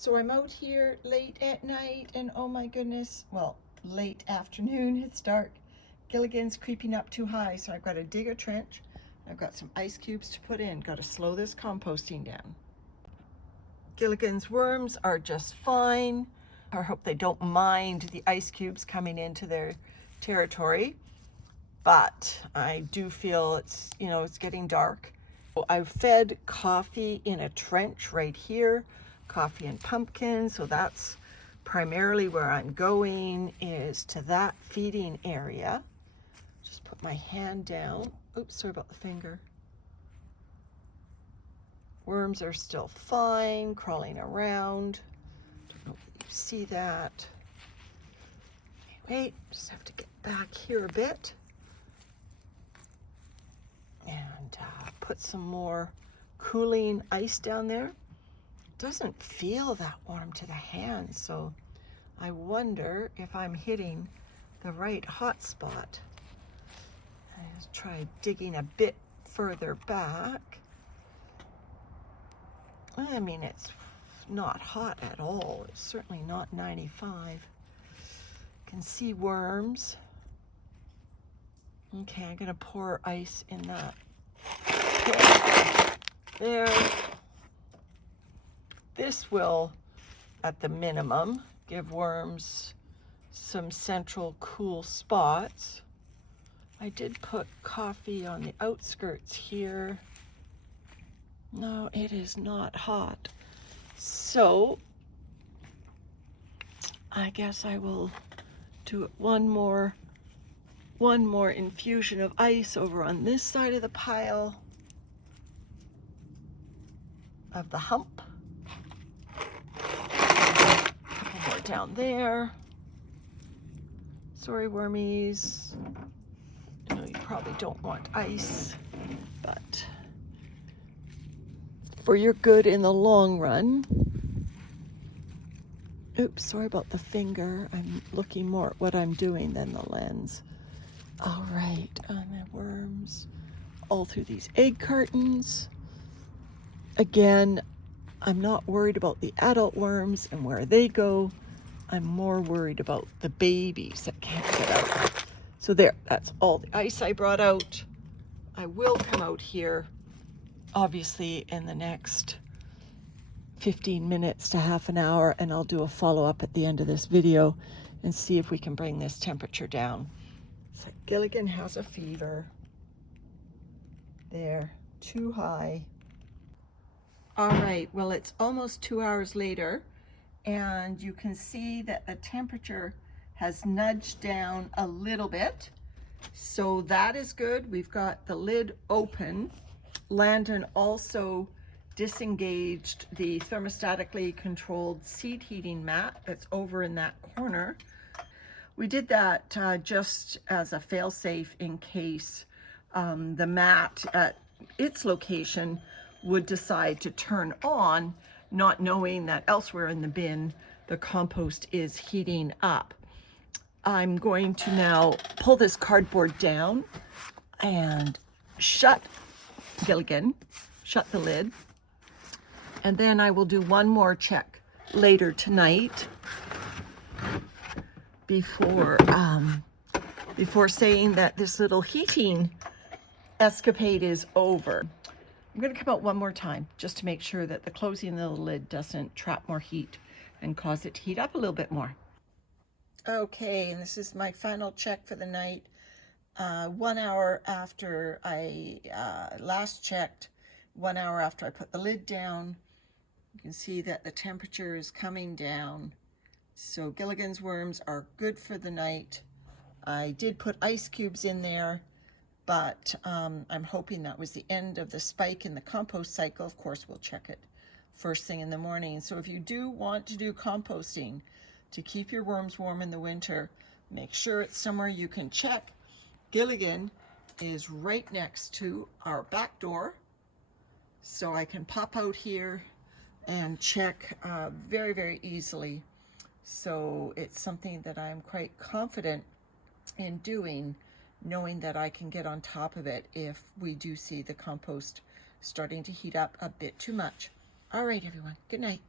So I'm out here late at night and oh my goodness, well, late afternoon, it's dark. Gilligan's creeping up too high, so I've got to dig a trench. I've got some ice cubes to put in. Got to slow this composting down. Gilligan's worms are just fine. I hope they don't mind the ice cubes coming into their territory, but I do feel it's, it's getting dark. I've fed coffee in a trench right here, coffee and pumpkin, so that's primarily where I'm going, is to that feeding area. Just put my hand down. Oops, sorry about the finger. Worms are still fine, crawling around. Don't know if you see that. Wait, just have to get back here a bit. And put some more cooling ice down there. Doesn't feel that warm to the hands, so I wonder if I'm hitting the right hot spot. I'll try digging a bit further back. I mean, it's not hot at all. It's certainly not 95. Can see worms. Okay, I'm gonna pour ice in that. There. This will, at the minimum, give worms some central cool spots. I did put coffee on the outskirts here. No, it is not hot. So I guess I will do one more infusion of ice over on this side of the pile of the hump. A couple more down there. Sorry, wormies. I know you probably don't want ice, but for your good in the long run. Oops, sorry about the finger. I'm looking more at what I'm doing than the lens. All right, and the worms all through these egg cartons. Again, I'm not worried about the adult worms and where they go. I'm more worried about the babies that can't get out. So there, that's all the ice I brought out. I will come out here, obviously, in the next 15 minutes to half an hour, and I'll do a follow-up at the end of this video and see if we can bring this temperature down. So Gilligan has a fever. There, too high. All right, well, it's almost 2 hours later, and you can see that the temperature has nudged down a little bit. So that is good. We've got the lid open. Landon also disengaged the thermostatically controlled seed heating mat that's over in that corner. We did that just as a fail-safe in case the mat at its location would decide to turn on, not knowing that elsewhere in the bin the compost is heating up. I'm going to now pull this cardboard down and shut Gilligan, shut the lid, and then I will do one more check later tonight before saying that this little heating escapade is over. I'm going to come out one more time just to make sure that the closing of the lid doesn't trap more heat and cause it to heat up a little bit more. Okay, and this is my final check for the night. 1 hour after I last checked, 1 hour after I put the lid down, you can see that the temperature is coming down. So Gilligan's worms are good for the night. I did put ice cubes in there, but I'm hoping that was the end of the spike in the compost cycle. Of course, we'll check it first thing in the morning. So if you do want to do composting to keep your worms warm in the winter, make sure it's somewhere you can check. Gilligan is right next to our back door, so I can pop out here and check very, very easily. So it's something that I'm quite confident in doing, knowing that I can get on top of it if we do see the compost starting to heat up a bit too much. All right, everyone, good night.